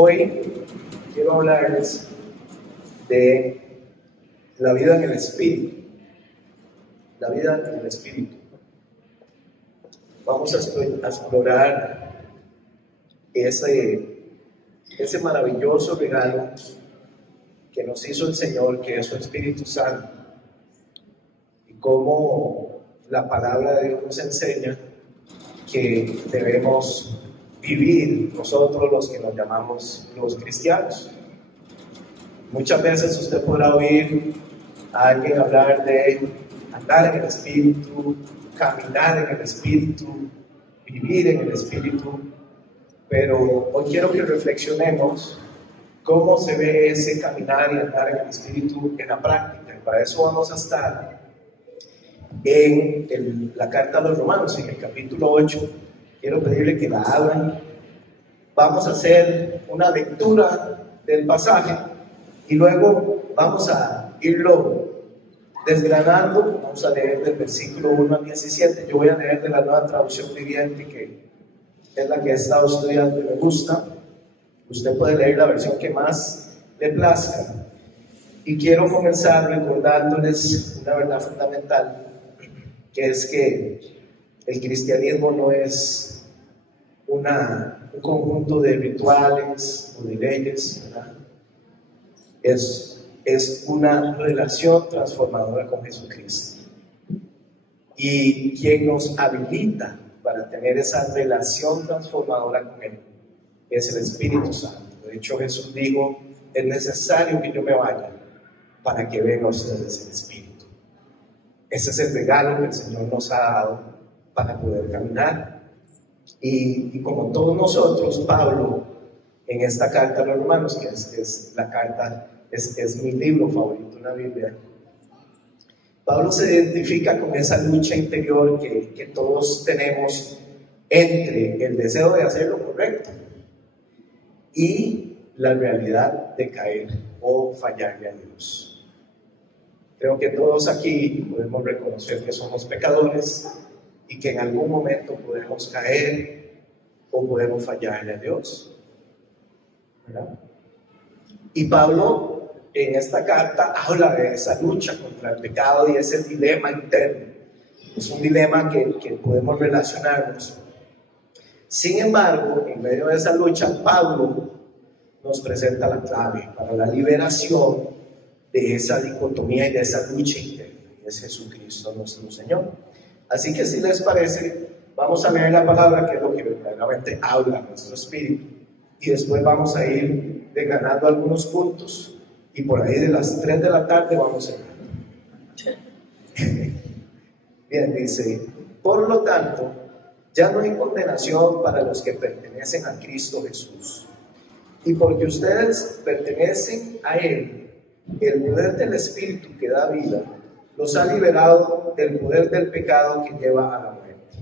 Hoy quiero hablarles de la vida en el Espíritu. La vida en el Espíritu. Vamos a explorar ese maravilloso regalo que nos hizo el Señor, que es su Espíritu Santo, y cómo la palabra de Dios nos enseña que debemos vivir nosotros los que nos llamamos los cristianos. Muchas veces usted podrá oír a alguien hablar de andar en el Espíritu, caminar en el Espíritu, vivir en el Espíritu, pero hoy quiero que reflexionemos cómo se ve ese caminar y andar en el Espíritu en la práctica. Y para eso vamos a estar en la carta a los Romanos, en el capítulo 8. Quiero pedirle que la abran. Vamos a hacer una lectura del pasaje y luego vamos a irlo desgranando. Vamos a leer del versículo 1 al 17. Yo voy a leer de la Nueva Traducción Viviente, que es la que he estado estudiando y me gusta. Usted puede leer la versión que más le plazca. Y quiero comenzar recordándoles una verdad fundamental, que es que el cristianismo no es un conjunto de rituales o de leyes, ¿verdad? Es una relación transformadora con Jesucristo. Y quien nos habilita para tener esa relación transformadora con Él es el Espíritu Santo. De hecho, Jesús dijo: es necesario que yo me vaya para que vengan ustedes el Espíritu. Ese es el regalo que el Señor nos ha dado para poder caminar. Y como todos nosotros, Pablo, en esta carta a los Romanos, que es la carta, es mi libro favorito en la Biblia, Pablo se identifica con esa lucha interior que todos tenemos entre el deseo de hacer lo correcto y la realidad de caer o fallarle a Dios. Creo que todos aquí podemos reconocer que somos pecadores y que en algún momento podemos caer o podemos fallarle a Dios, ¿verdad? Y Pablo en esta carta habla de esa lucha contra el pecado y ese dilema interno. Es un dilema que podemos relacionarnos. Sin embargo, en medio de esa lucha, Pablo nos presenta la clave para la liberación de esa dicotomía y de esa lucha interna, y es Jesucristo nuestro Señor. Así que, si les parece, vamos a leer la palabra, que es lo que verdaderamente habla nuestro espíritu, y después vamos a ir desgranando algunos puntos, y por ahí de las 3 de la tarde vamos a ir. Bien, dice: por lo tanto, ya no hay condenación para los que pertenecen a Cristo Jesús. Y porque ustedes pertenecen a Él, el poder del Espíritu que da vida los ha liberado del poder del pecado que lleva a la muerte.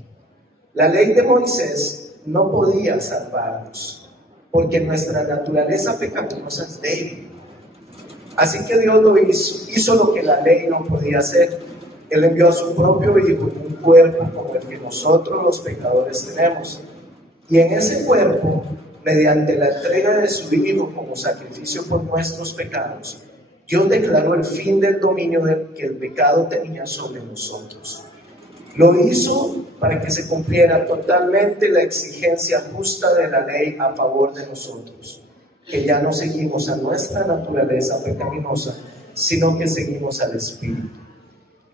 La ley de Moisés no podía salvarnos, porque nuestra naturaleza pecaminosa es débil. Así que Dios lo hizo lo que la ley no podía hacer. Él envió a su propio Hijo en un cuerpo como el que nosotros los pecadores tenemos. Y en ese cuerpo, mediante la entrega de su Hijo como sacrificio por nuestros pecados, Dios declaró el fin del dominio que el pecado tenía sobre nosotros. Lo hizo para que se cumpliera totalmente la exigencia justa de la ley a favor de nosotros, que ya no seguimos a nuestra naturaleza pecaminosa, sino que seguimos al Espíritu.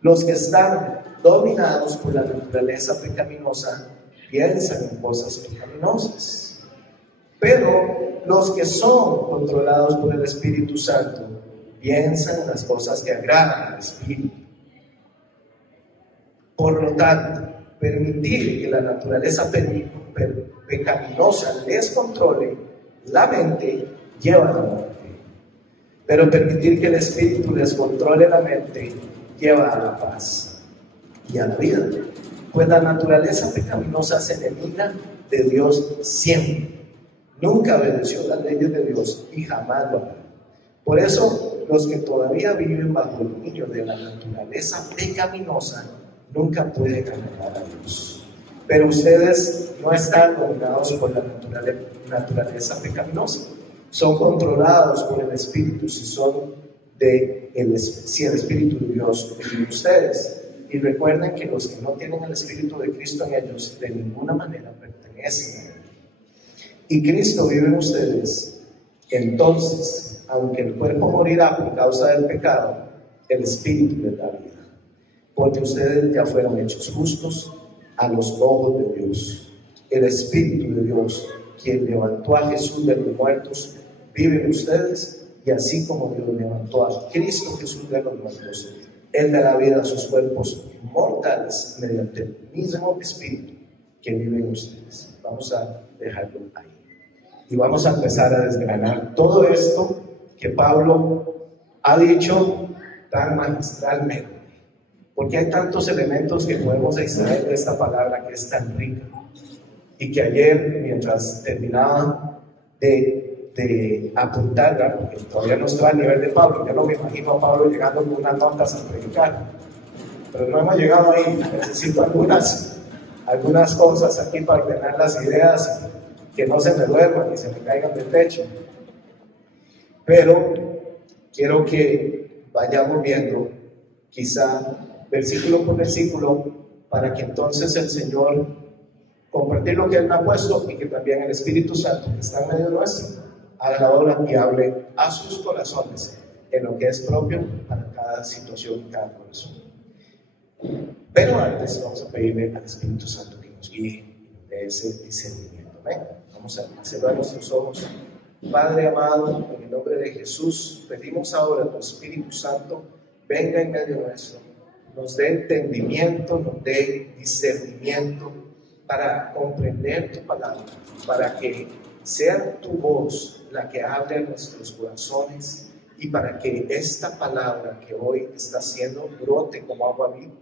Los que están dominados por la naturaleza pecaminosa piensan en cosas pecaminosas, pero los que son controlados por el Espíritu Santo piensan en las cosas que agradan al Espíritu. Por lo tanto, permitir que la naturaleza pecaminosa les controle la mente lleva a la muerte, pero permitir que el Espíritu les controle la mente lleva a la paz y a la vida, pues la naturaleza pecaminosa se elimina de Dios siempre. Nunca obedeció las leyes de Dios y jamás lo hará. Por eso, los que todavía viven bajo el dominio de la naturaleza pecaminosa nunca pueden agradar a Dios. Pero ustedes no están dominados por la naturaleza pecaminosa, son controlados por el Espíritu, si el Espíritu de Dios vive en ustedes. Y recuerden que los que no tienen el Espíritu de Cristo en ellos, de ninguna manera pertenecen a Él. Y Cristo vive en ustedes. Entonces, aunque el cuerpo morirá por causa del pecado, el Espíritu les da vida. Porque ustedes ya fueron hechos justos a los ojos de Dios. El Espíritu de Dios, quien levantó a Jesús de los muertos, vive en ustedes, y así como Dios levantó a Cristo Jesús de los muertos, Él dará vida a sus cuerpos mortales mediante el mismo Espíritu que vive en ustedes. Vamos a dejarlo ahí. Y vamos a empezar a desgranar todo esto que Pablo ha dicho tan magistralmente. Porque hay tantos elementos que podemos extraer de esta palabra que es tan rica. Y que ayer, mientras terminaba de apuntarla, porque todavía no estoy al nivel de Pablo, yo no me imagino a Pablo llegando con unas notas a predicar, pero no hemos llegado ahí. Necesito algunas cosas aquí para ordenar las ideas, que no se me duerman y se me caigan del techo. Pero quiero que vayamos viendo, quizá versículo por versículo, para que entonces el Señor compartir lo que Él me ha puesto, y que también el Espíritu Santo que está en medio nuestro haga la obra y hable a sus corazones en lo que es propio para cada situación y cada corazón. Pero antes vamos a pedirle al Espíritu Santo que nos guíe de ese discernimiento. ¿Ven? Vamos a cerrar nuestros ojos. Padre amado, en el nombre de Jesús, pedimos ahora a tu Espíritu Santo venga en medio nuestro, nos dé entendimiento, nos dé discernimiento para comprender tu palabra, para que sea tu voz la que hable a nuestros corazones, y para que esta palabra que hoy está haciendo brote como agua viva,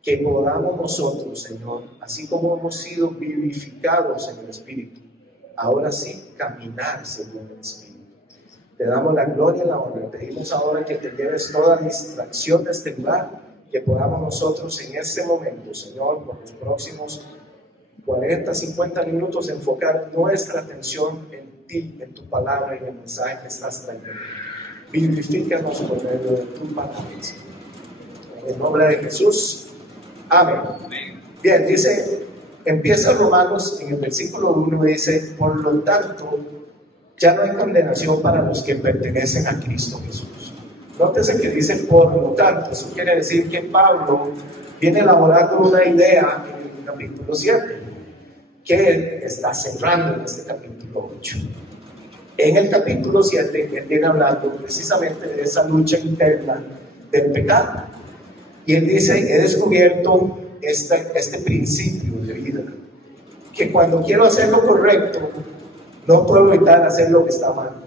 que podamos nosotros, Señor, así como hemos sido vivificados en el Espíritu, ahora sí caminar según el Espíritu. Te damos la gloria y la honra. Pedimos ahora que te lleves toda distracción de este lugar, que podamos nosotros en este momento, Señor, por los próximos 40, 50 minutos, enfocar nuestra atención en ti, en tu palabra y en el mensaje que estás trayendo. Vivifícanos por medio de tu palabra. En el nombre de Jesús. Amén. Bien, dice, empieza Romanos en el versículo 1, dice: por lo tanto, ya no hay condenación para los que pertenecen a Cristo Jesús. Nótese que dice por lo tanto. Eso quiere decir que Pablo viene elaborando una idea en el capítulo 7, que él está cerrando en este capítulo 8. En el capítulo 7, él viene hablando precisamente de esa lucha interna del pecado. Y él dice: he descubierto este principio de vida, que cuando quiero hacer lo correcto, no puedo evitar hacer lo que está mal.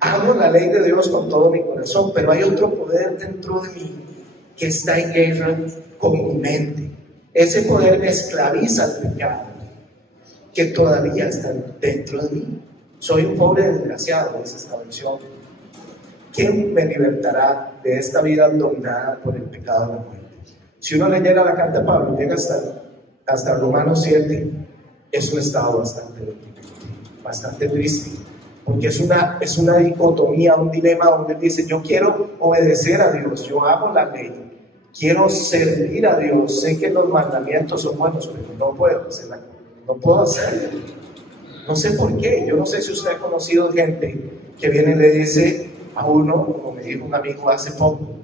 Amo la ley de Dios con todo mi corazón, pero hay otro poder dentro de mí que está en guerra con mi mente. Ese poder me esclaviza al pecado, que todavía está dentro de mí. Soy un pobre desgraciado, dice esta versión. ¿Quién me libertará de esta vida dominada por el pecado de la muerte? Si uno leyera la carta de Pablo, llega hasta Romanos 7, es un estado bastante triste, porque es una dicotomía, un dilema donde él dice: yo quiero obedecer a Dios, yo amo la ley, quiero servir a Dios, sé que los mandamientos son buenos, pero no puedo hacerlo. No sé por qué. Yo no sé si usted ha conocido gente que viene y le dice a uno, como me dijo un amigo hace poco: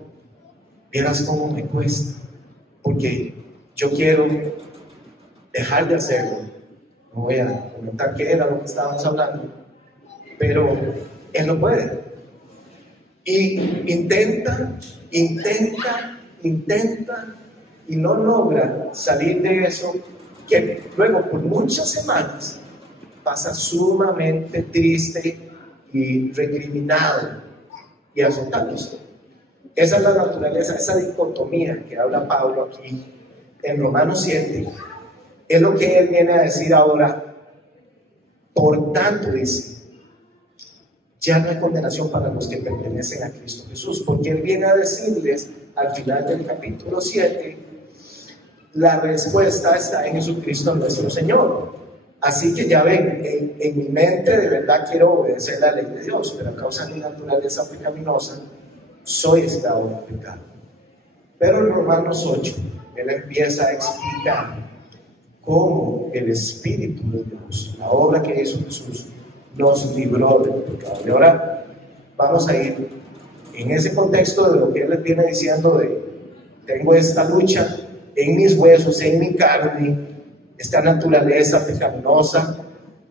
vieras cómo me cuesta, porque yo quiero dejar de hacerlo. No voy a comentar qué era lo que estábamos hablando, pero él no puede. Y intenta y no logra salir de eso, que luego por muchas semanas pasa sumamente triste y recriminado y azotándose. Esa es la naturaleza, esa dicotomía que habla Pablo aquí en Romanos 7. Es lo que él viene a decir ahora. Por tanto, dice, ya no hay condenación para los que pertenecen a Cristo Jesús, porque él viene a decirles al final del capítulo 7, la respuesta está en Jesucristo nuestro Señor. Así que ya ven, en mi mente de verdad quiero obedecer la ley de Dios, pero a causa de mi naturaleza pecaminosa, soy esclavo del pecado. Pero en Romanos 8, él empieza a explicar cómo el Espíritu de Dios, la obra que hizo Jesús, nos libró del pecado. Y ahora vamos a ir en ese contexto de lo que él les viene diciendo de tengo esta lucha en mis huesos, en mi carne, esta naturaleza pecaminosa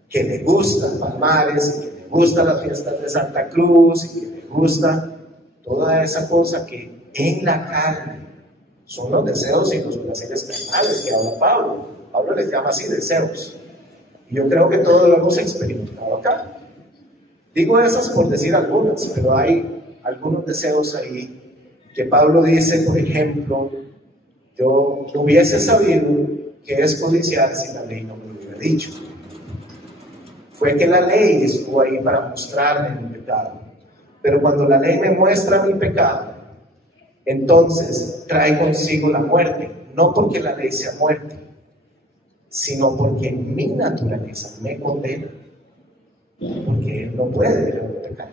que le gusta Palmares, que le gusta las fiestas de Santa Cruz y que le gusta toda esa cosa que en la carne son los deseos y los placeres carnales que habla Pablo. Pablo les llama así deseos. Y yo creo que todos lo hemos experimentado acá. Digo esas por decir algunas, pero hay algunos deseos ahí que Pablo dice, por ejemplo, yo no hubiese sabido qué es codiciar si la ley no me lo hubiera dicho. Fue que la ley estuvo ahí para mostrarme mi pecado. Pero cuando la ley me muestra mi pecado, entonces trae consigo la muerte, no porque la ley sea muerte, sino porque mi naturaleza me condena, porque él no puede dejar de pecar.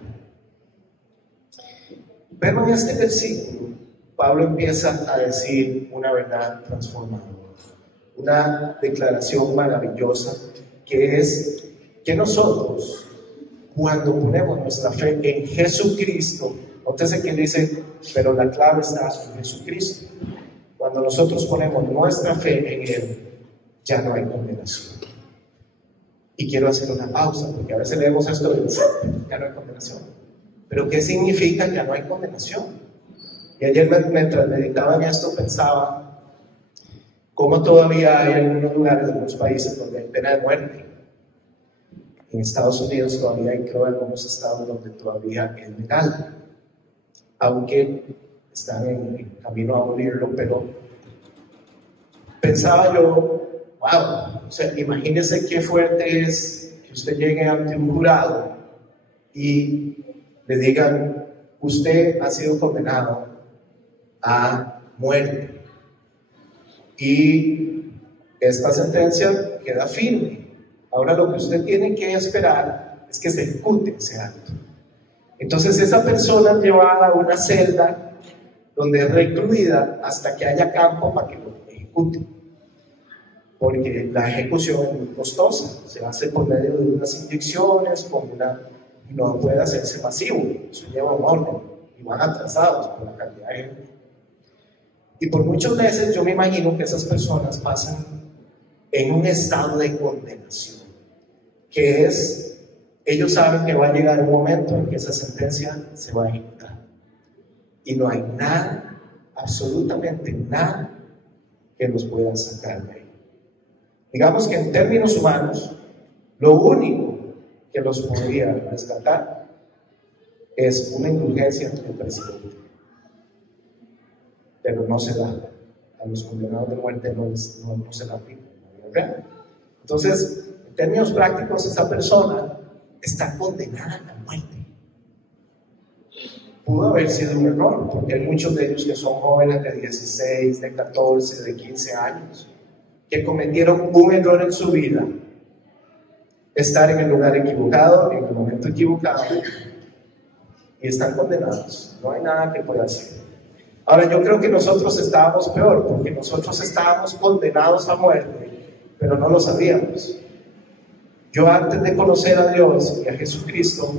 Pero en este versículo, Pablo empieza a decir una verdad transformadora, una declaración maravillosa, que es que nosotros, cuando ponemos nuestra fe en Jesucristo, nótese que él dice, pero la clave está en Jesucristo. Cuando nosotros ponemos nuestra fe en Él, ya no hay condenación. Y quiero hacer una pausa, porque a veces leemos esto y ya no hay condenación. Pero ¿qué significa ya no hay condenación? Y ayer mientras meditaba en esto pensaba cómo todavía hay algunos lugares, algunos países donde hay pena de muerte. En Estados Unidos todavía hay, creo, algunos estados donde todavía es legal, aunque están en camino a abolirlo. Pero pensaba yo, wow, o sea, imagínese qué fuerte es que usted llegue ante un jurado y le digan, usted ha sido condenado a muerte y esta sentencia queda firme. Ahora lo que usted tiene que esperar es que se ejecute ese acto. Entonces esa persona es llevada a una celda donde es recluida hasta que haya campo para que lo ejecute. Porque la ejecución es muy costosa, se hace por medio de unas inyecciones, no puede hacerse masivo, eso lleva un orden y van atrasados por la cantidad de gente. Y por muchos meses yo me imagino que esas personas pasan en un estado de condenación, que es, ellos saben que va a llegar un momento en que esa sentencia se va a ejecutar y no hay nada, absolutamente nada, que los pueda sacar de ahí. Digamos que en términos humanos, lo único que los podría rescatar es una indulgencia ante el presidente, pero no se da a los condenados de muerte, no se la aplica. Entonces, en términos prácticos, esta persona está condenada a la muerte. Pudo haber sido un error, porque hay muchos de ellos que son jóvenes de 16, de 14, de 15 años, que cometieron un error en su vida, estar en el lugar equivocado, en el momento equivocado, y están condenados. No hay nada que pueda hacer. Ahora, yo creo que nosotros estábamos peor, porque nosotros estábamos condenados a muerte, pero no lo sabíamos. Yo, antes de conocer a Dios y a Jesucristo,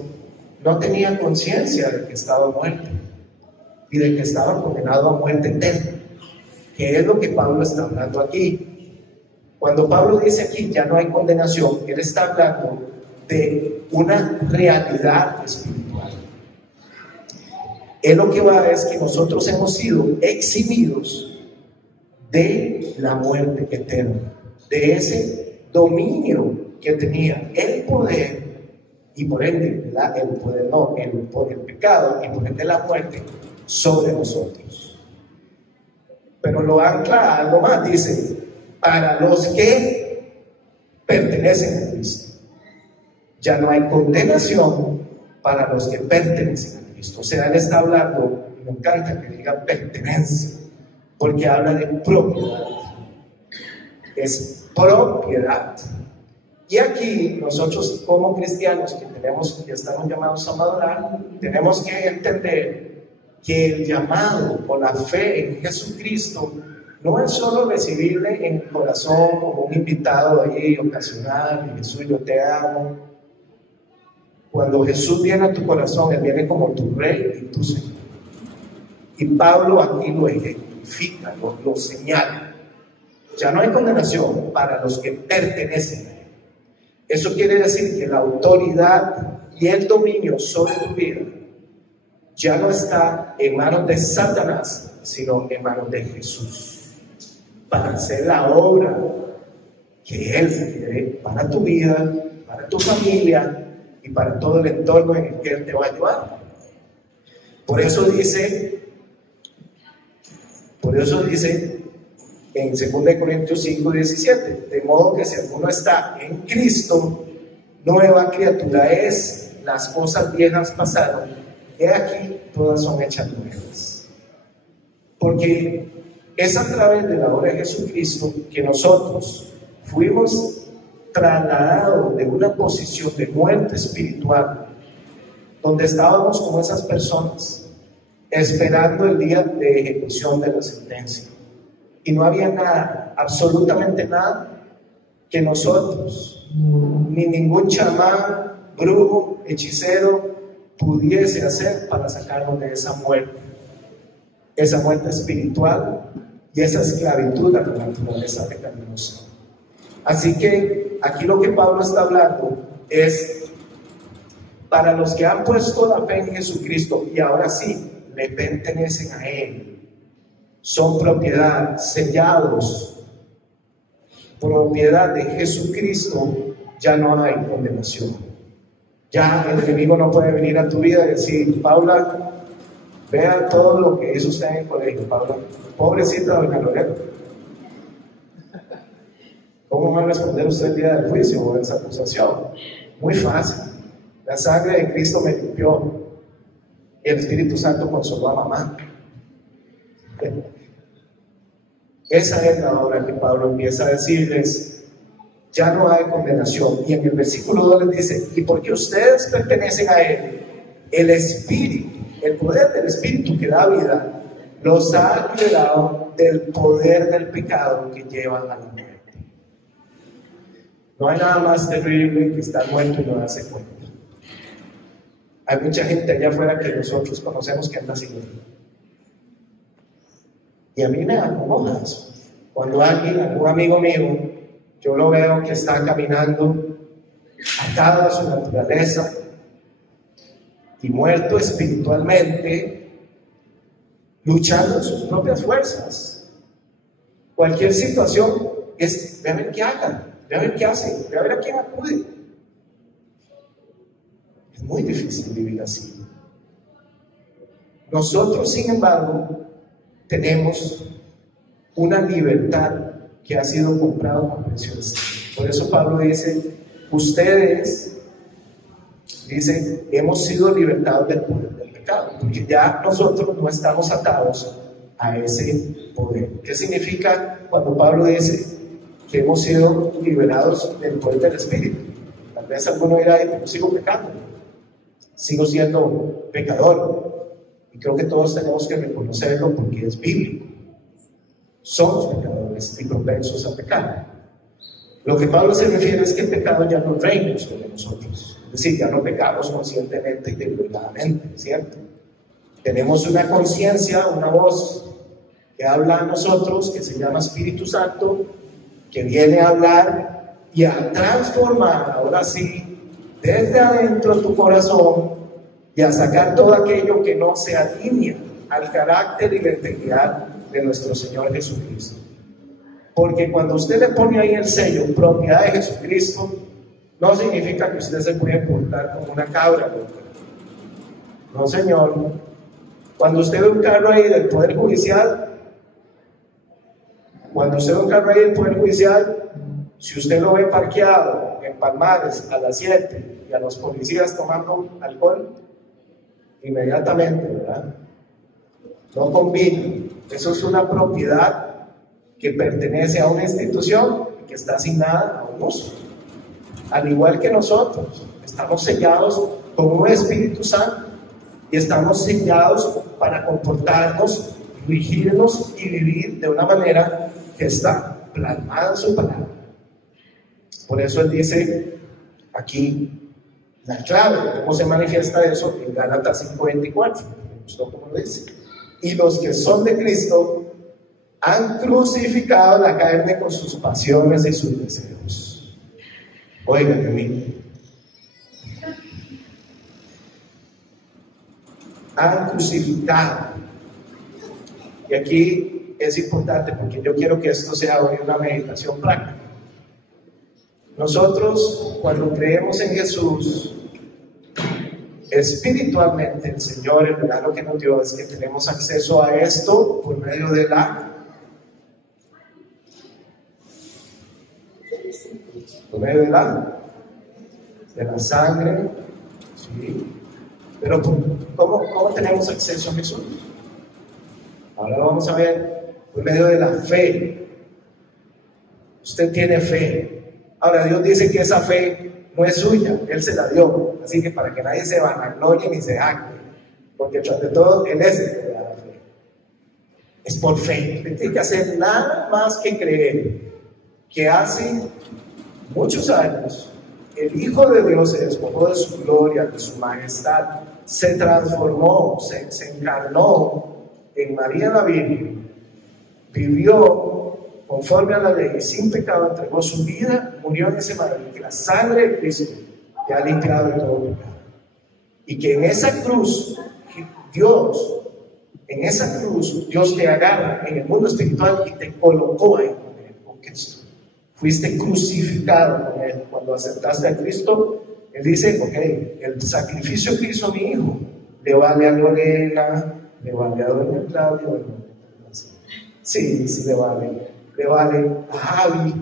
no tenía conciencia de que estaba muerto y de que estaba condenado a muerte eterna, que es lo que Pablo está hablando aquí. Cuando Pablo dice aquí ya no hay condenación, él está hablando de una realidad espiritual. Él lo que va es que nosotros hemos sido eximidos de la muerte eterna, de ese dominio que tenía el poder y por ende el pecado y por ende la muerte sobre nosotros. Pero lo ancla algo más, dice, para los que pertenecen a Cristo. Ya no hay condenación para los que pertenecen a Cristo. O sea, él está hablando, me encanta que diga pertenencia, porque habla de propiedad. Es propiedad. Y aquí nosotros como cristianos que estamos llamados a madurar, tenemos que entender que el llamado o la fe en Jesucristo no es solo recibirle en el corazón como un invitado ahí ocasional, y Jesús, yo te amo. Cuando Jesús viene a tu corazón, Él viene como tu Rey y tu Señor. Y Pablo aquí lo ejemplifica, lo señala. Ya no hay condenación para los que pertenecen a Él. Eso quiere decir que la autoridad y el dominio sobre tu vida ya no está en manos de Satanás, sino en manos de Jesús, para hacer la obra que Él quiere para tu vida, para tu familia y para todo el entorno en el que Él te va a ayudar. Por eso dice en 2 Corintios 5:17, de modo que si alguno está en Cristo, nueva criatura es, las cosas viejas pasaron, y aquí todas son hechas nuevas. Porque es a través de la obra de Jesucristo que nosotros fuimos trasladados de una posición de muerte espiritual, donde estábamos como esas personas, esperando el día de ejecución de la sentencia. Y no había nada, absolutamente nada, que nosotros, ni ningún chamán, brujo, hechicero, pudiese hacer para sacarnos de esa muerte espiritual y esa esclavitud a la naturaleza pecaminosa. Así que aquí lo que Pablo está hablando es para los que han puesto la fe en Jesucristo y ahora sí le pertenecen a Él. Son propiedad, sellados, propiedad de Jesucristo, ya no hay condenación. Ya el enemigo no puede venir a tu vida y decir, Paula, vea todo lo que hizo usted en el colegio, Paula, pobrecita doña Lorena. ¿Cómo va a responder usted el día del juicio o de esa acusación? Muy fácil. La sangre de Cristo me limpió y el Espíritu Santo consoló a mamá. Esa es la obra que Pablo empieza a decirles, ya no hay condenación. Y en el versículo 2 les dice, y porque ustedes pertenecen a Él, el Espíritu, el poder del Espíritu que da vida, los ha liberado del poder del pecado que llevan a la muerte. No hay nada más terrible que estar muerto y no darse cuenta. Hay mucha gente allá afuera que nosotros conocemos que anda sin él. Y a mí me acomoda eso. Cuando algún amigo mío, yo lo veo que está caminando atado a su naturaleza y muerto espiritualmente, luchando en sus propias fuerzas. Cualquier situación es, ve a ver qué haga, ve a ver qué hace, ve a ver a quién acude. Es muy difícil vivir así. Nosotros, sin embargo, tenemos una libertad que ha sido comprada con precio de sangre. Por eso Pablo dice, ustedes, dice, hemos sido libertados del poder del pecado, porque ya nosotros no estamos atados a ese poder. ¿Qué significa cuando Pablo dice que hemos sido liberados del poder del Espíritu? Tal vez alguno dirá, pero sigo pecando, sigo siendo pecador, y creo que todos tenemos que reconocerlo porque es bíblico. Somos pecadores y propensos a pecar. Lo que Pablo se refiere es que el pecado ya no reina sobre nosotros, es decir, ya no pecamos conscientemente y deliberadamente, ¿cierto? Tenemos una conciencia, una voz que habla a nosotros, que se llama Espíritu Santo, que viene a hablar y a transformar, ahora sí, desde adentro tu corazón y a sacar todo aquello que no se alinea al carácter y la integridad de nuestro Señor Jesucristo. Porque cuando usted le pone ahí el sello, propiedad de Jesucristo, no significa que usted se puede portar como una cabra, ¿no? No, señor. Cuando usted ve un carro ahí del Poder Judicial, si usted lo ve parqueado en Palmares a las 7 y a los policías tomando alcohol, inmediatamente, ¿verdad? No combina. Eso es una propiedad que pertenece a una institución y que está asignada a un uso. al igual que nosotros, estamos sellados con un Espíritu Santo y estamos sellados para comportarnos, regirnos y vivir de una manera que está plasmada en su palabra. Por eso él dice aquí la clave, cómo se manifiesta eso en Gálatas 5:24. Me gustó cómo lo dice. Y los que son de Cristo han crucificado la carne con sus pasiones y sus deseos. Oigan a mí. Han crucificado. Y aquí es importante porque yo quiero que esto sea hoy una meditación práctica. Nosotros, cuando creemos en Jesús, espiritualmente el Señor, el regalo que nos dio es que tenemos acceso a esto por medio de la sangre, ¿sí? Pero ¿cómo tenemos acceso a Jesús? Ahora lo vamos a ver por medio de la fe. Usted tiene fe. Ahora Dios dice que esa fe no es suya, Él se la dio. Así que para que nadie se vanaglorie ni se jacte, porque tras de todo Él es el que da la fe. Es por fe. Usted tiene que hacer nada más que creer que hace muchos años el Hijo de Dios se despojó de su gloria, de su majestad, se transformó, se encarnó en María la Virgen, vivió conforme a la ley, sin pecado, entregó su vida, murió en ese madero, que la sangre de Cristo te ha limpiado de todo pecado. Y que en esa cruz, Dios te agarra en el mundo espiritual y te colocó ahí con Cristo. Fuiste crucificado con Él. Cuando aceptaste a Cristo, Él dice, ok, el sacrificio que hizo mi hijo le vale a Lorena, le vale a doña Claudia, sí, le vale a Javi.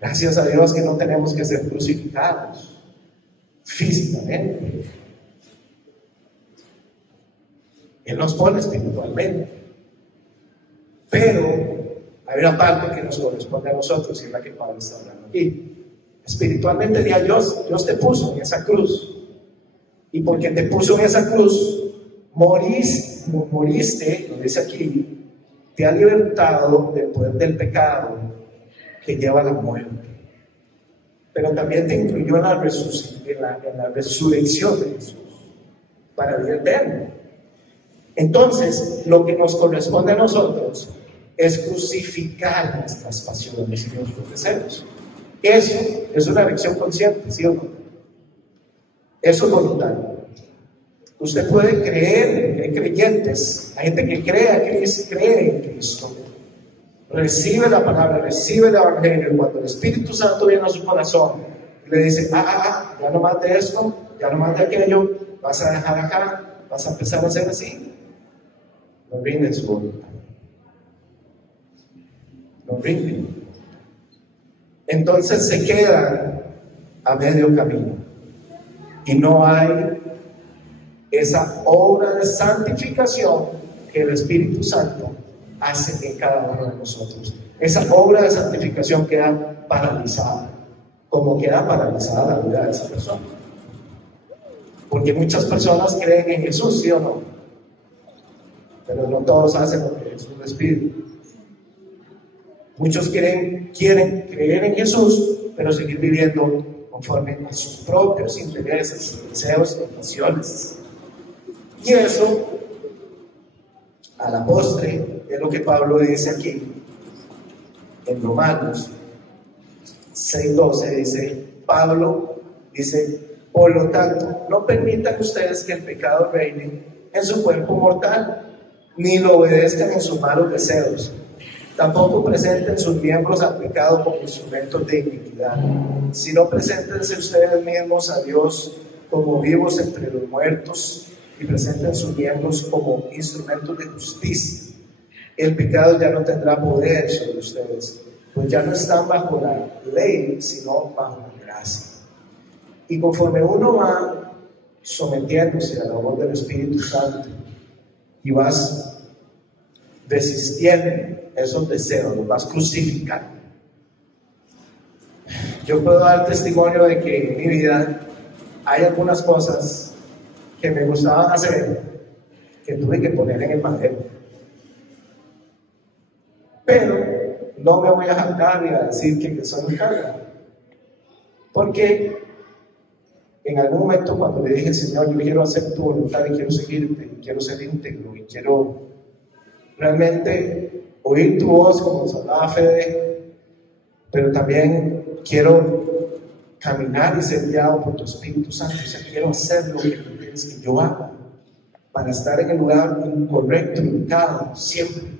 Gracias a Dios que no tenemos que ser crucificados físicamente. Él nos pone espiritualmente, pero hay una parte que nos corresponde a nosotros y es la que Pablo está hablando aquí. Espiritualmente Dios te puso en esa cruz, y porque te puso en esa cruz moriste, lo dice aquí, te ha libertado del poder del pecado que lleva a la muerte, pero también te incluyó en la resurrección de Jesús para vida eterna. Entonces lo que nos corresponde a nosotros es crucificar nuestras pasiones y nuestros deseos. Eso es una elección consciente, ¿sí o no? Eso es voluntario. Usted puede creer, hay creyentes, hay gente que cree en Cristo, recibe la palabra, recibe el evangelio. Cuando el Espíritu Santo viene a su corazón y le dice, ya no más de esto, ya no más de aquello, vas a dejar acá, vas a empezar a hacer así, no rinde su voluntad. No rinde. Entonces se quedan a medio camino y no hay esa obra de santificación que el Espíritu Santo hace en cada uno de nosotros. Esa obra de santificación queda paralizada, como queda paralizada la vida de esa persona. Porque muchas personas creen en Jesús, ¿sí o no? Pero no todos hacen lo que Jesús les pide. Muchos quieren creer en Jesús, pero seguir viviendo conforme a sus propios intereses, deseos y pasiones. Y eso, a la postre, es lo que Pablo dice aquí en Romanos 6:12. Dice Pablo, por lo tanto, no permitan ustedes que el pecado reine en su cuerpo mortal, ni lo obedezcan en sus malos deseos. Tampoco presenten sus miembros al pecado como instrumentos de iniquidad, sino preséntense ustedes mismos a Dios como vivos entre los muertos, y presenten sus miembros como instrumentos de justicia. El pecado ya no tendrá poder sobre ustedes, pues ya no están bajo la ley, sino bajo la gracia. Y conforme uno va sometiéndose a la voz del Espíritu Santo y vas desistiendo esos deseos, los vas crucificando. yo puedo dar testimonio de que en mi vida hay algunas cosas que me gustaban hacer que tuve que poner en el madero. Pero no me voy a jactar ni a decir que soy un carga, porque en algún momento cuando le dije, Señor, yo quiero hacer tu voluntad y quiero seguirte, y quiero ser íntegro y quiero realmente oír tu voz como nos hablaba Fede, pero también quiero caminar y ser guiado por tu Espíritu Santo. O sea, quiero hacer lo que tú quieres que yo haga para estar en el lugar correcto, indicado, siempre,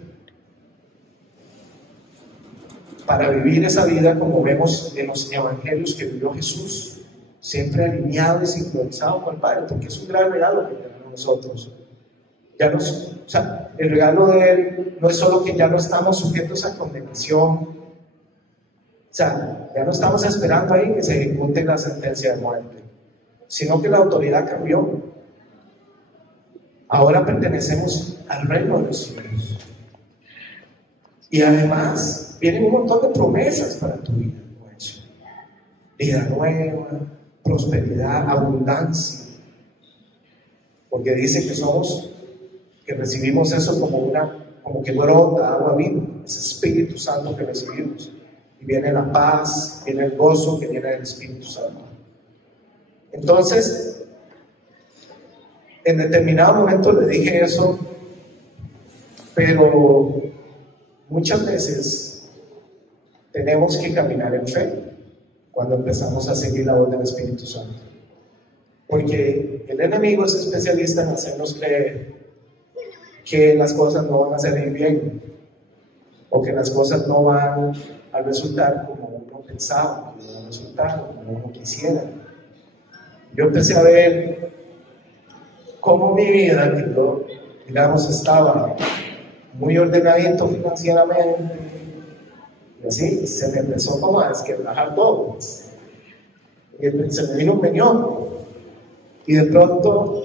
para vivir esa vida como vemos en los evangelios que vivió Jesús, siempre alineado y sincronizado con el Padre, porque es un gran regalo que tenemos nosotros. O sea, el regalo de Él no es solo que ya no estamos sujetos a condenación, o sea, ya no estamos esperando ahí que se ejecute la sentencia de muerte, sino que la autoridad cambió. Ahora pertenecemos al reino de los cielos. Y además, vienen un montón de promesas para tu vida. Vida nueva, prosperidad, abundancia. Porque dice que recibimos eso como que brota agua viva, ese Espíritu Santo que recibimos. Y viene la paz, viene el gozo que viene del Espíritu Santo. Entonces, en determinado momento le dije eso, pero muchas veces tenemos que caminar en fe cuando empezamos a seguir la voz del Espíritu Santo. Porque el enemigo es especialista en hacernos creer que las cosas no van a salir bien, o que las cosas no van a resultar como uno pensaba, que van a resultar como uno quisiera. Yo empecé a ver cómo mi vida, que yo, digamos, estaba muy ordenadito financieramente, y así se me empezó como a desquebrajar todo. Y se me vino un peñón. Y de pronto,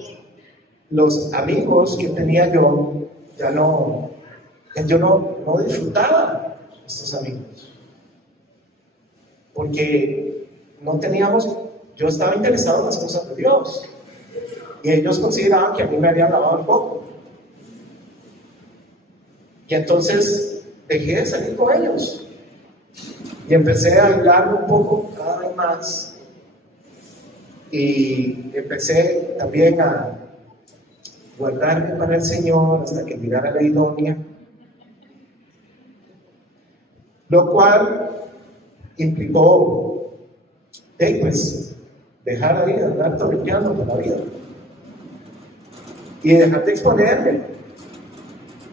los amigos que tenía yo, yo no disfrutaba de estos amigos. Porque no teníamos, yo estaba interesado en las cosas de Dios. Y ellos consideraban que a mí me habían lavado el coco. Y entonces dejé de salir con ellos. Y empecé a aislarme un poco cada vez más. Y empecé también a guardarme para el Señor hasta que llegara la idónea. Lo cual implicó, pues, dejar ahí, andar torpeando por la vida. Y dejar de exponerme.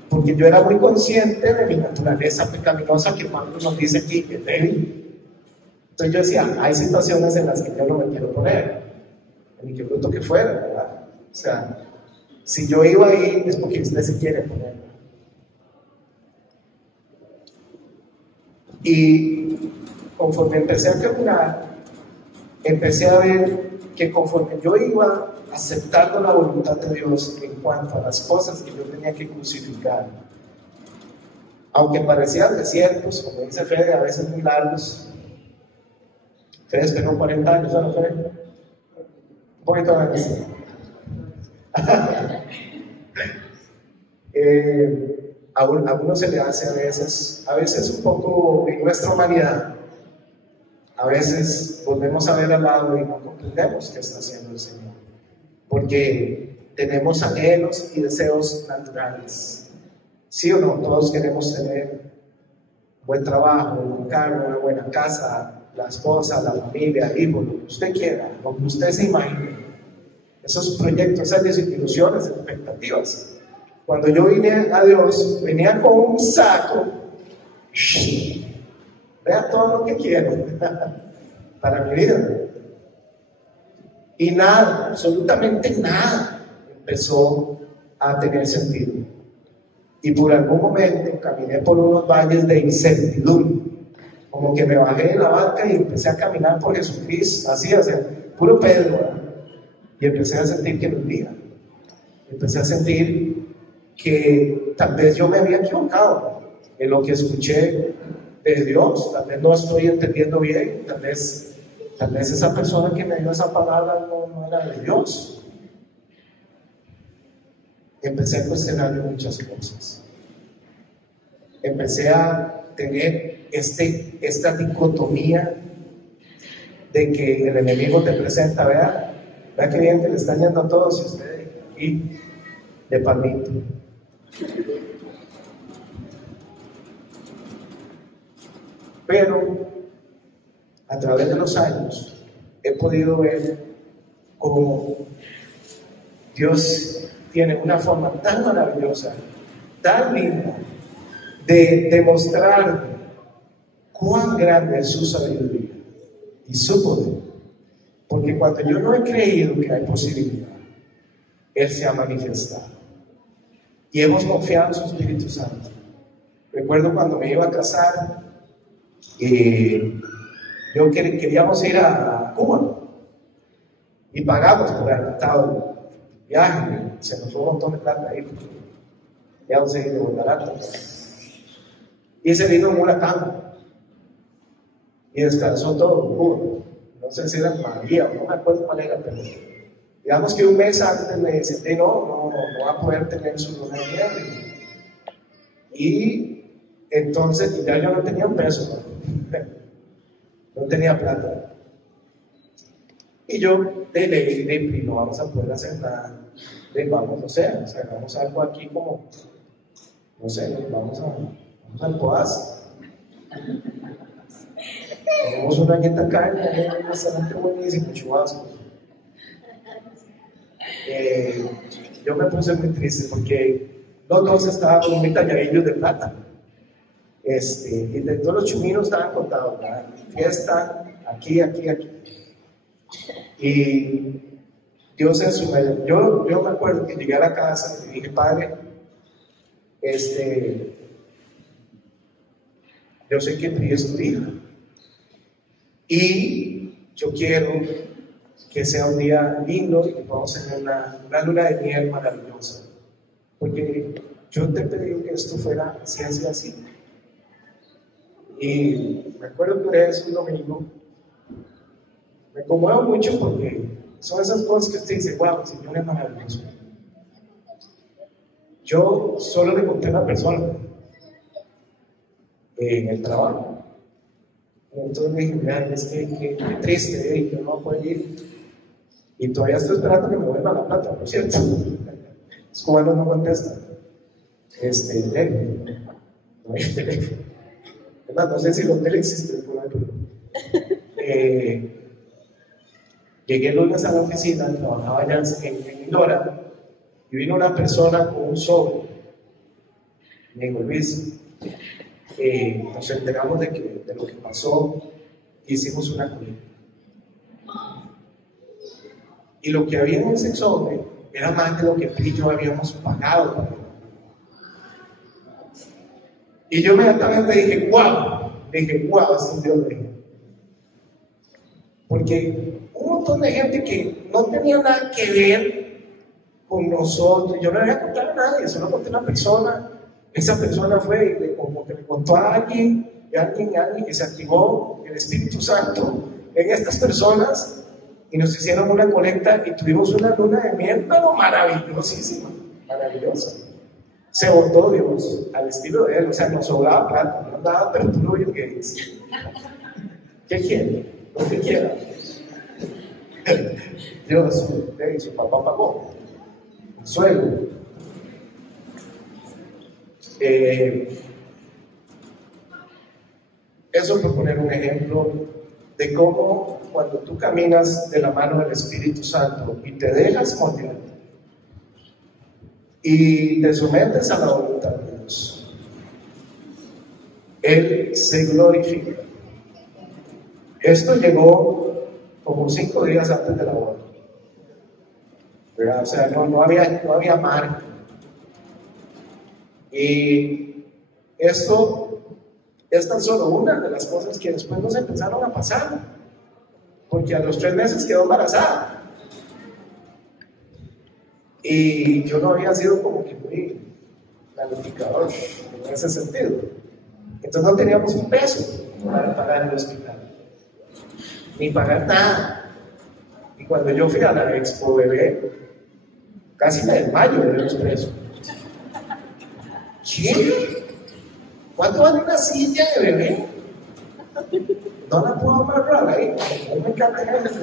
Porque yo era muy consciente de mi naturaleza pecaminosa, que Pablo nos dice aquí que es débil. Entonces yo decía, hay situaciones en las que yo no me quiero poner, ni que bruto que fuera, ¿verdad? O sea, si yo iba ahí es porque usted se quiere poner. Y conforme empecé a caminar, empecé a ver que conforme yo iba aceptando la voluntad de Dios en cuanto a las cosas que yo tenía que crucificar, aunque parecían desiertos, como dice Fede, a veces muy largos. Fede esperó 40 años, ¿no, Fede? Un poquito más. A uno se le hace a veces un poco en nuestra humanidad. A veces volvemos a ver al lado y no comprendemos qué está haciendo el Señor. Porque tenemos anhelos y deseos naturales. ¿Sí o no? Todos queremos tener un buen trabajo, un buen carro, una buena casa, la esposa, la familia, hijos, lo que usted quiera, lo que usted se imagine. Esos proyectos, esas ilusiones, expectativas. Cuando yo vine a Dios, venía con un saco. Vea todo lo que quiero para mi vida. Y nada, absolutamente nada, empezó a tener sentido. Y por algún momento caminé por unos valles de incertidumbre. Como que me bajé de la barca y empecé a caminar por Jesucristo, así, o sea, puro Pedro, ¿verdad? Y empecé a sentir que me hundía. Empecé a sentir que tal vez yo me había equivocado en lo que escuché de Dios, tal vez no estoy entendiendo bien, tal vez esa persona que me dio esa palabra no era de Dios. Empecé a cuestionar muchas cosas. Empecé a tener esta dicotomía de que el enemigo te presenta, vea que bien que le están yendo a todos y usted aquí de palmito. Pero a través de los años he podido ver cómo Dios tiene una forma tan maravillosa, tan linda, de demostrar cuán grande es su sabiduría y su poder. Porque cuando yo no he creído que hay posibilidad, Él se ha manifestado. Y hemos confiado en su Espíritu Santo. Recuerdo cuando me iba a casar, queríamos ir a Cuba. Y pagamos por adelantado el viaje. Se nos fue un montón de plata ahí. Ya no sé de barato. Y se vino un huracán. Y descansó todo en Cuba. No sé si era María, no me acuerdo cuál era, pero digamos que un mes antes me dicen, no va a poder tener su luna de miel. Y entonces ya yo no tenía un peso, no tenía plata. Y yo le dije, no vamos a poder hacer nada. Vamos, no sé, hagamos algo aquí como, no sé, vamos al Poaz. Tenemos una dieta carne, un restaurante buenísimo, chubasco. Yo me puse muy triste porque los dos estaban con muy talladillos de plata. Y de todos los chuminos estaban contados, ¿verdad? Fiesta, aquí. Y Dios en su mayor. Yo me acuerdo que llegué a la casa y dije, Padre, yo sé que tú es tu hija. Y yo quiero que sea un día lindo y que podamos tener una luna de miel maravillosa. Porque yo te pedí que esto fuera así. Y me acuerdo que es un domingo. Me conmuevo mucho porque son esas cosas que usted dice, wow, el Señor es maravilloso. Yo solo le conté a una persona en el trabajo. Entonces me dije, mira, es que qué triste, y yo no voy a poder ir. Y todavía estoy esperando que me vuelva la plata, por cierto. Los cubanos no contestan. No hay teléfono. No sé si el hotel existe. Llegué el lunes a la oficina, trabajaba ya en Indora, y vino una persona con un sobre. Me dijo, Luis, nos enteramos de lo que pasó, hicimos una comida. Y lo que había en ese sobre era más de lo que tú y yo habíamos pagado. Y yo inmediatamente dije, wow, esto es Dios. Porque un montón de gente que no tenía nada que ver con nosotros, yo no le voy a contar a nadie, solo conté a una persona. Esa persona fue y como que le contó a alguien, y alguien que se activó el Espíritu Santo en estas personas y nos hicieron una colecta y tuvimos una luna de miel, pero maravillosísima, maravillosa. Se votó Dios al estilo de Él, o sea, nos sobraba plata, no daba, pero tú no Bill Gates. ¿Qué quiere? Lo que quiera. Dios, su papá pagó. Suelo. Eso por poner un ejemplo de cómo cuando tú caminas de la mano del Espíritu Santo y te dejas moldear y te sometes a la voluntad de Dios, Él se glorifica. Esto llegó como 5 días antes de la boda, ¿verdad? O sea, no había marca. Y esto es tan solo una de las cosas que después nos empezaron a pasar, porque a los 3 meses quedó embarazada. Y yo no había sido como que muy planificador en ese sentido. Entonces no teníamos un peso para pagar el hospital, ni pagar nada. Y cuando yo fui a la Expo Bebé, casi me desmayo de los precios. ¿Qué? ¿Cuánto vale una silla de bebé? No la puedo amarrar ahí, no me encanta eso.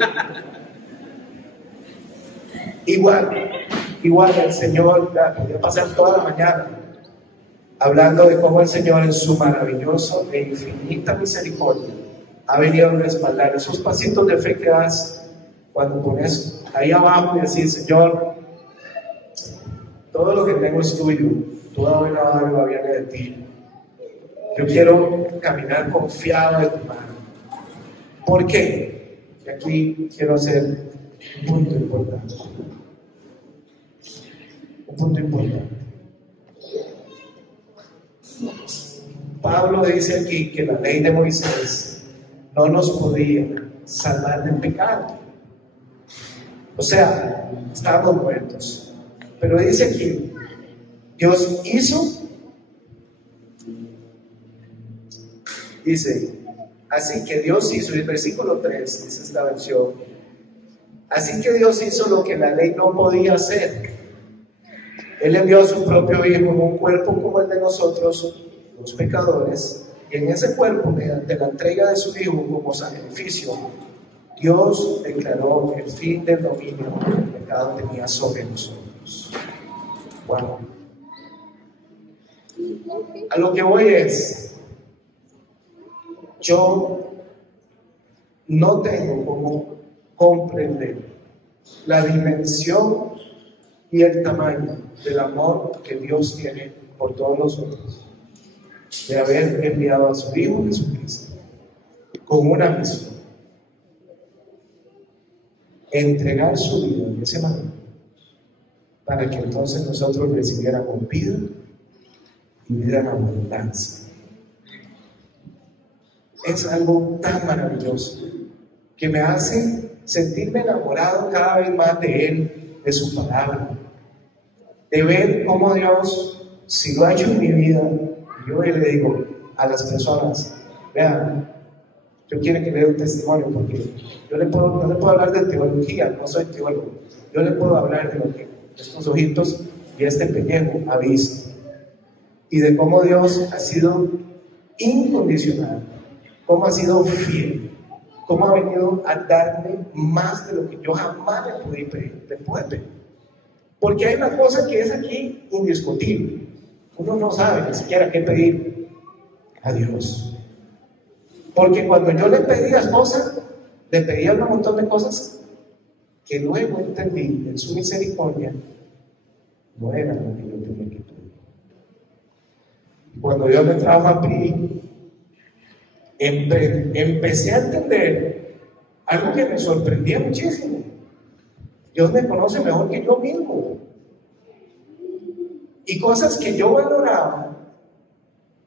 Igual el Señor, podía pasar toda la mañana hablando de cómo el Señor en su maravilloso e infinita misericordia ha venido a respaldar esos pasitos de fe que das cuando pones ahí abajo y decís: Señor, todo lo que tengo es tuyo, toda buena dádiva viene de ti. Yo quiero caminar confiado de tu mano. ¿Por qué? Y aquí quiero hacer un punto importante. Un punto importante. Pablo dice aquí que la ley de Moisés no nos podía salvar del pecado. O sea, estábamos muertos. Pero dice aquí, Dios hizo, dice, así que Dios hizo, y el versículo 3 dice esta versión, así que Dios hizo lo que la ley no podía hacer. Él envió a su propio Hijo en un cuerpo como el de nosotros, los pecadores, y en ese cuerpo, mediante la entrega de su Hijo como sacrificio, Dios declaró el fin del dominio que el pecado tenía sobre nosotros. Wow. A lo que voy es, yo no tengo cómo comprender la dimensión y el tamaño del amor que Dios tiene por todos nosotros, de haber enviado a su Hijo Jesucristo con una misión: entregar su vida en ese momento para que entonces nosotros recibiéramos vida y vida en abundancia. Es algo tan maravilloso que me hace sentirme enamorado cada vez más de Él, de su palabra, de ver cómo Dios, si lo ha hecho en mi vida, yo le digo a las personas: vean, yo quiero que le dé un testimonio, porque yo no le puedo hablar de teología, no soy teólogo. Yo le puedo hablar de lo que estos ojitos y este pellejo ha visto, y de cómo Dios ha sido incondicional, cómo ha sido fiel, cómo ha venido a darme más de lo que yo jamás le pude pedir. Porque hay una cosa que es aquí indiscutible: uno no sabe ni siquiera qué pedir a Dios. Porque cuando yo le pedía cosas, le pedía un montón de cosas que luego entendí en su misericordia no era lo que yo tenía que pedir. Cuando Dios me trajo a mí, empecé a entender algo que me sorprendía muchísimo. Dios me conoce mejor que yo mismo. Y cosas que yo valoraba,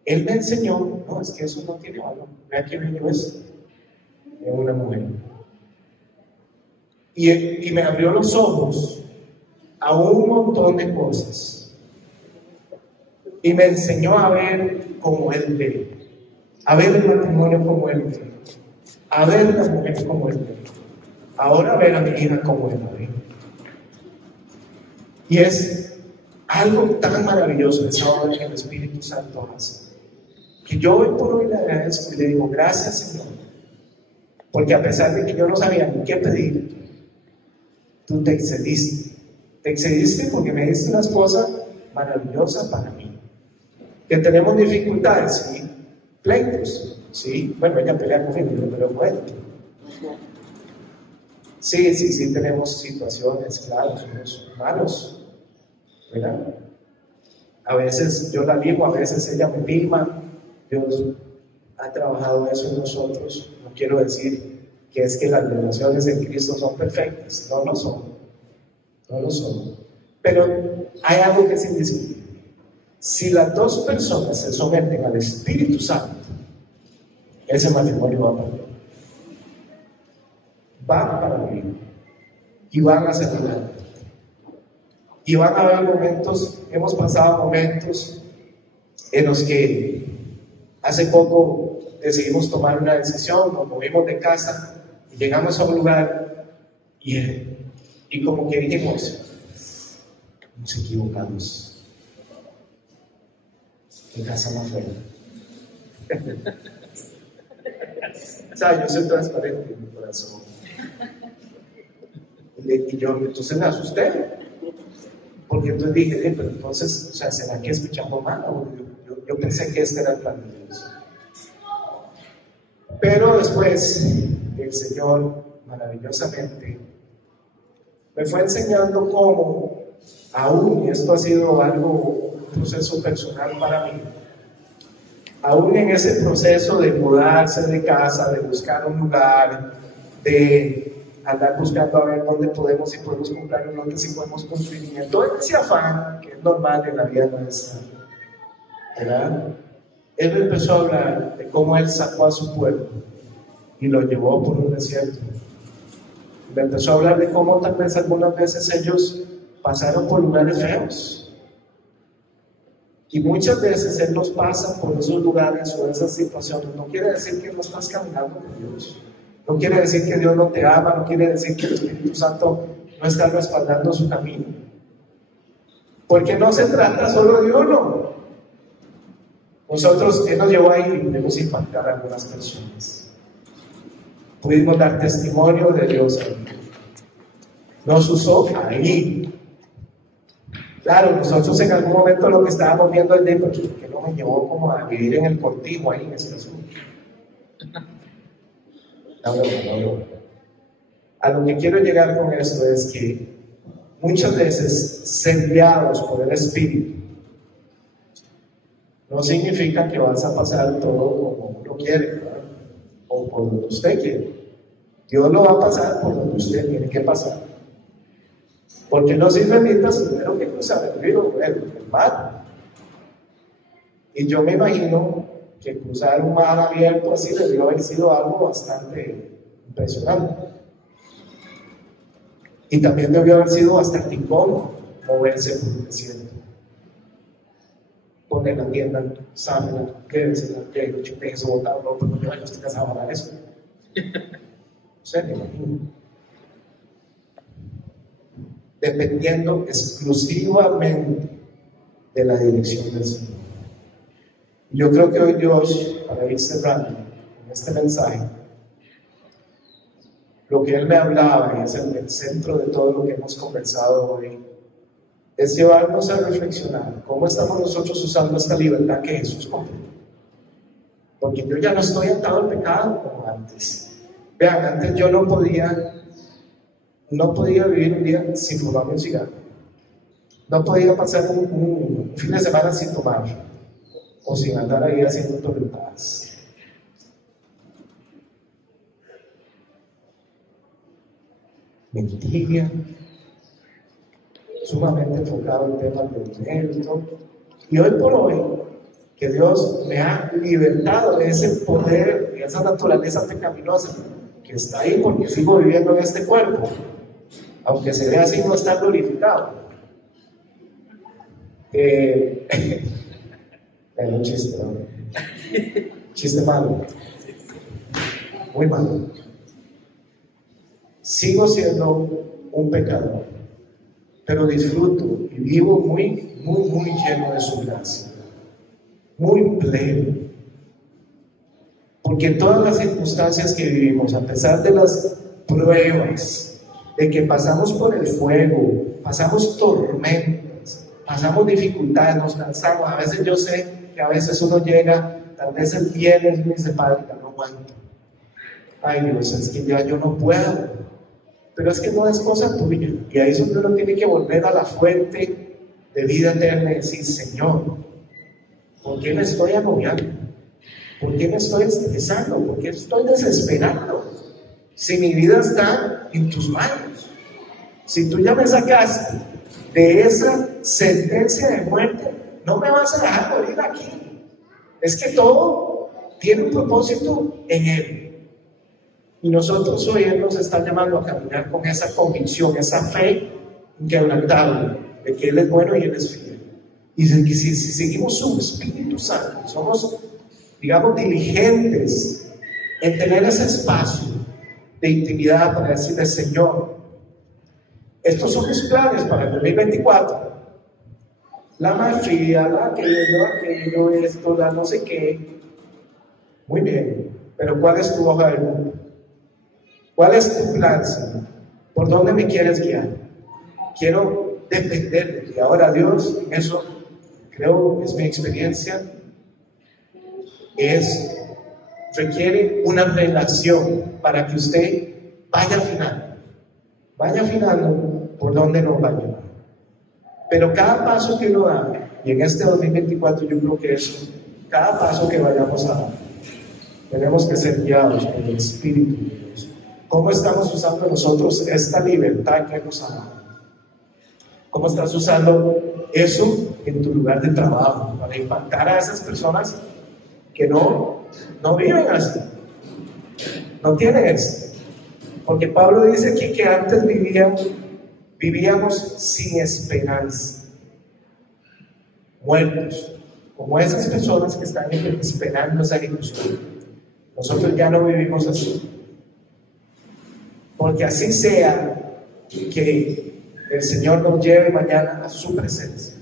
Él me enseñó: no, es que eso no tiene valor. Vea qué bello es en una mujer. Y me abrió los ojos a un montón de cosas. Y me enseñó a ver como Él ve, a ver el matrimonio como Él ve, a ver la mujer como Él ve, ahora a ver a mi hija como Él la ve. Y es algo tan maravilloso esa obra que el Espíritu Santo hace, que yo hoy por hoy le agradezco y le digo: gracias, Señor, porque a pesar de que yo no sabía ni qué pedir, tú te excediste porque me diste una esposa maravillosa para mí. Que tenemos dificultades, sí, pleitos, sí, bueno, ella pelea conmigo, yo peleo con ella. Sí, tenemos situaciones, claro, somos humanos, ¿verdad? A veces yo la ligo, a veces ella me mima. Dios ha trabajado eso en nosotros. No quiero decir que es que las relaciones en Cristo son perfectas, no lo son, pero hay algo que es indiscutible: si las dos personas se someten al Espíritu Santo, ese matrimonio va para vivir y van a salir adelante. Y van a haber momentos, hemos pasado momentos en los que Hace poco decidimos tomar una decisión, nos movimos de casa y llegamos a un lugar y como que dijimos, nos equivocamos. En casa no fue. O sea, yo soy transparente en mi corazón. Y yo entonces me asusté. Porque entonces dije, pero entonces, o sea, ¿será que escuchamos mal? Yo pensé que este era el plan de Dios. Pero después, el Señor, maravillosamente, me fue enseñando cómo, aún, y esto ha sido un proceso personal para mí, aún en ese proceso de mudarse de casa, de buscar un lugar, de andar buscando a ver dónde podemos, si podemos comprar un lote, si podemos construir, en todo ese afán que es normal en la vida nuestra, ¿verdad? Él me empezó a hablar de cómo Él sacó a su pueblo y lo llevó por un desierto. Me empezó a hablar de cómo tal vez algunas veces ellos pasaron por lugares feos. Y muchas veces Él nos pasa por esos lugares o esas situaciones. No quiere decir que no estás caminando con Dios. No quiere decir que Dios no te ama. No quiere decir que el Espíritu Santo no está respaldando su camino. Porque no se trata solo de uno. Nosotros, Él nos llevó ahí y pudimos impactar a algunas personas. Pudimos dar testimonio de Dios ahí. Nos usó ahí. Claro, nosotros en algún momento lo que estábamos viendo es de, ¿por qué no me llevó como a vivir en el cortijo ahí en este asunto? No. A lo que quiero llegar con esto es que muchas veces ser guiados por el Espíritu no significa que vas a pasar todo como uno quiere, ¿verdad? O por donde usted quiere. Dios lo va a pasar por donde usted tiene que pasar. Porque los israelitas tuvieron que cruzar el río, el mar. Y yo me imagino que cruzar un mar abierto así debió haber sido algo bastante impresionante. Y también debió haber sido bastante incómodo moverse por el desierto. Ponen la tienda, sábenla, quédense, chupen eso botado, no, pero yo no estoy casado para eso. O sea, me imagino. Dependiendo exclusivamente de la dirección del Señor. Yo creo que hoy Dios, para ir cerrando en este mensaje, lo que Él me hablaba, y es el centro de todo lo que hemos conversado hoy, es llevarnos a reflexionar cómo estamos nosotros usando esta libertad que Jesús compró. Porque yo ya no estoy atado al pecado como antes. Vean, antes yo no podía vivir un día sin fumar un cigarro. No podía pasar un fin de semana sin tomar o sin andar ahí haciendo torrentadas. Mentira, sumamente enfocado en temas de dinero y todo. Y hoy por hoy, que Dios me ha libertado de ese poder, de esa naturaleza pecaminosa que está ahí porque sigo viviendo en este cuerpo. Aunque se vea así, no está glorificado. Es un chiste, ¿no? Chiste malo. Muy malo. Sigo siendo un pecador, pero disfruto y vivo muy lleno de su gracia. Muy pleno. Porque todas las circunstancias que vivimos, a pesar de las pruebas, de que pasamos por el fuego, pasamos tormentas, pasamos dificultades, nos cansamos. A veces yo sé que a veces uno llega, tal vez el viernes y dice, Padre, ya no aguanto. Ay Dios, es que ya yo no puedo. Pero es que no es cosa tuya. Y ahí es donde uno tiene que volver a la fuente de vida eterna y decir, Señor, ¿por qué me estoy agobiando? ¿Por qué me estoy estresando? ¿Por qué estoy desesperando? Si mi vida está en tus manos, si tú ya me sacaste de esa sentencia de muerte, no me vas a dejar morir aquí. Es que todo tiene un propósito en Él. Y nosotros hoy Él nos está llamando a caminar con esa convicción, esa fe inquebrantable de que Él es bueno y Él es fiel. Y si seguimos su Espíritu Santo, somos digamos, diligentes en tener ese espacio de intimidad para decirle: Señor, estos son mis planes para el 2024. La maestría, aquello, esto, la no sé qué. Muy bien, pero ¿cuál es tu hoja de ruta? ¿Cuál es tu plan, Señor? ¿Por dónde me quieres guiar? Quiero depender de ti. Ahora, Dios, en eso, creo, es mi experiencia, requiere una relación para que usted vaya afinando por dónde nos va a llevar. Pero cada paso que uno da, y en este 2024 yo creo que eso, cada paso que vayamos a dar, tenemos que ser guiados por el Espíritu de Dios. ¿Cómo estamos usando nosotros esta libertad que nos ha dado? ¿Cómo estás usando eso en tu lugar de trabajo para impactar a esas personas que no viven así, no tienen eso? Porque Pablo dice aquí que antes vivíamos sin esperanza, muertos, como esas personas que están esperando esa ejecución. Nosotros ya no vivimos así, porque así sea que el Señor nos lleve mañana a su presencia,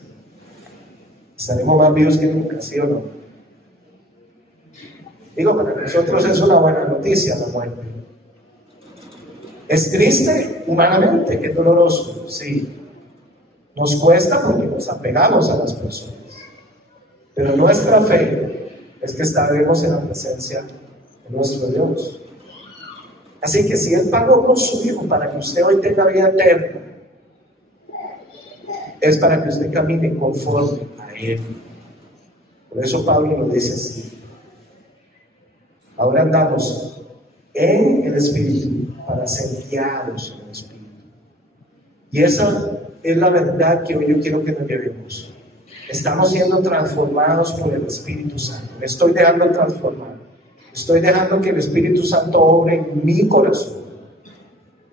estaremos más vivos que nunca, ¿sí o no? Digo, para nosotros es una buena noticia la muerte. Es triste humanamente, es doloroso, sí. Nos cuesta porque nos apegamos a las personas. Pero nuestra fe es que estaremos en la presencia de nuestro Dios. Así que si Él pagó con su Hijo para que usted hoy tenga vida eterna, es para que usted camine conforme a Él. Por eso Pablo lo dice así: ahora andamos en el Espíritu para ser guiados en el Espíritu. Y esa es la verdad que hoy yo quiero que nos llevemos. Estamos siendo transformados por el Espíritu Santo. Me estoy dejando transformar. Estoy dejando que el Espíritu Santo obre en mi corazón.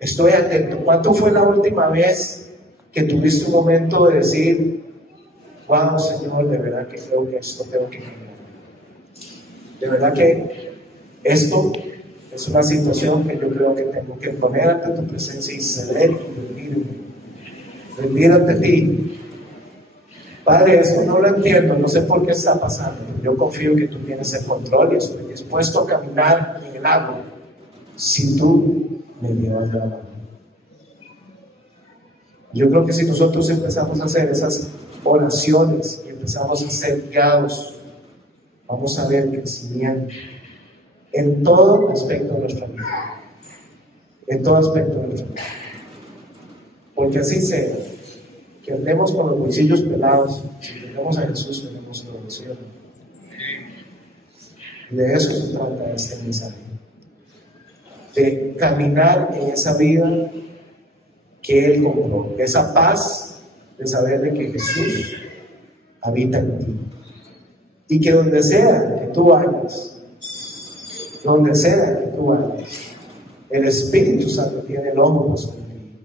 Estoy atento. ¿Cuánto fue la última vez que tuviste un momento de decir: wow, Señor, de verdad que creo que esto tengo que cambiar? De verdad que esto es una situación que yo creo que tengo que poner ante tu presencia y ceder y rendir ante ti. Padre, esto no lo entiendo, no sé por qué está pasando, pero yo confío que tú tienes el control y estoy dispuesto a caminar en el agua si tú me llevas de la mano. Yo creo que si nosotros empezamos a hacer esas oraciones y empezamos a ser guiados, vamos a ver crecimiento en todo aspecto de nuestra vida, en todo aspecto de nuestra vida. Porque así sea, que andemos con los bolsillos pelados, si tenemos a Jesús tenemos solución. Y de eso se trata este mensaje, de caminar en esa vida que Él compró, esa paz de saber de que Jesús habita en ti, y que donde sea que tú vayas, el Espíritu Santo tiene el ojo puesto en ti.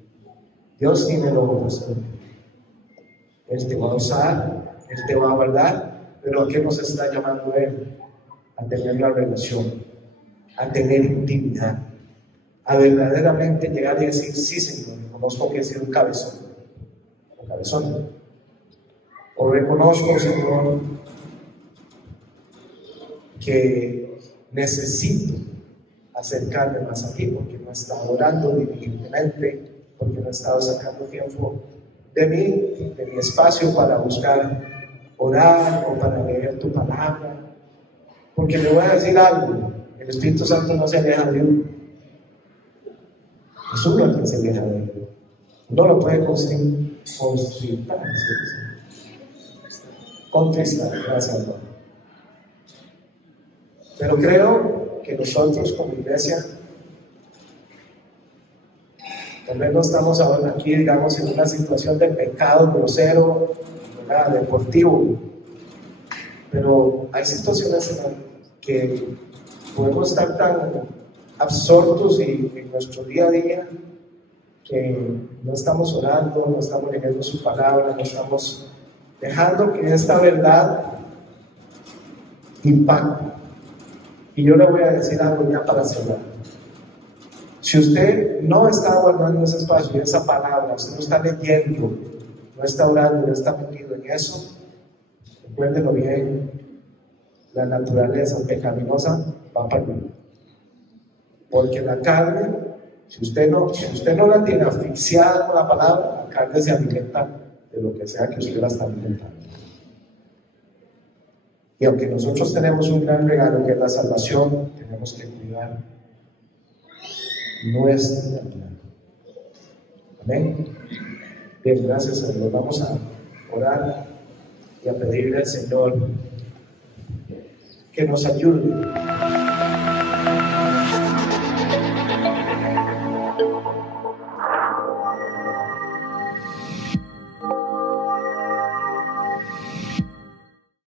Dios tiene el ojo puesto en ti. Él te va a usar, Él te va a guardar, pero ¿a qué nos está llamando Él? A tener la relación, a tener intimidad, a verdaderamente llegar y decir: sí, Señor, reconozco que he sido un cabezón o cabezón, o reconozco, Señor, que necesito acercarme más a ti, porque no he estado orando diligentemente, porque no he estado sacando tiempo de mi espacio para buscar orar o para leer tu palabra. Porque le voy a decir algo: el Espíritu Santo no se aleja de uno, es uno quien se aleja de él. No lo puede contristar, gracias a Dios. Pero creo que nosotros como iglesia tal vez no estamos ahora aquí, digamos, en una situación de pecado grosero, ¿verdad?, deportivo, pero hay situaciones en las que podemos estar tan absortos en nuestro día a día que no estamos orando, no estamos leyendo su palabra, no estamos dejando que esta verdad impacte Y yo le voy a decir algo ya para cerrar. Si usted no está guardando ese espacio y esa palabra, usted no está leyendo, no está orando, no está metido en eso, recuérdelo bien, la naturaleza pecaminosa va para arriba. Porque la carne, si usted no la tiene asfixiada con la palabra, la carne se alimenta de lo que sea que usted la está alimentando. Y aunque nosotros tenemos un gran regalo que es la salvación, tenemos que cuidar nuestra naturaleza. Amén. Bien, gracias a Dios. Vamos a orar y a pedirle al Señor que nos ayude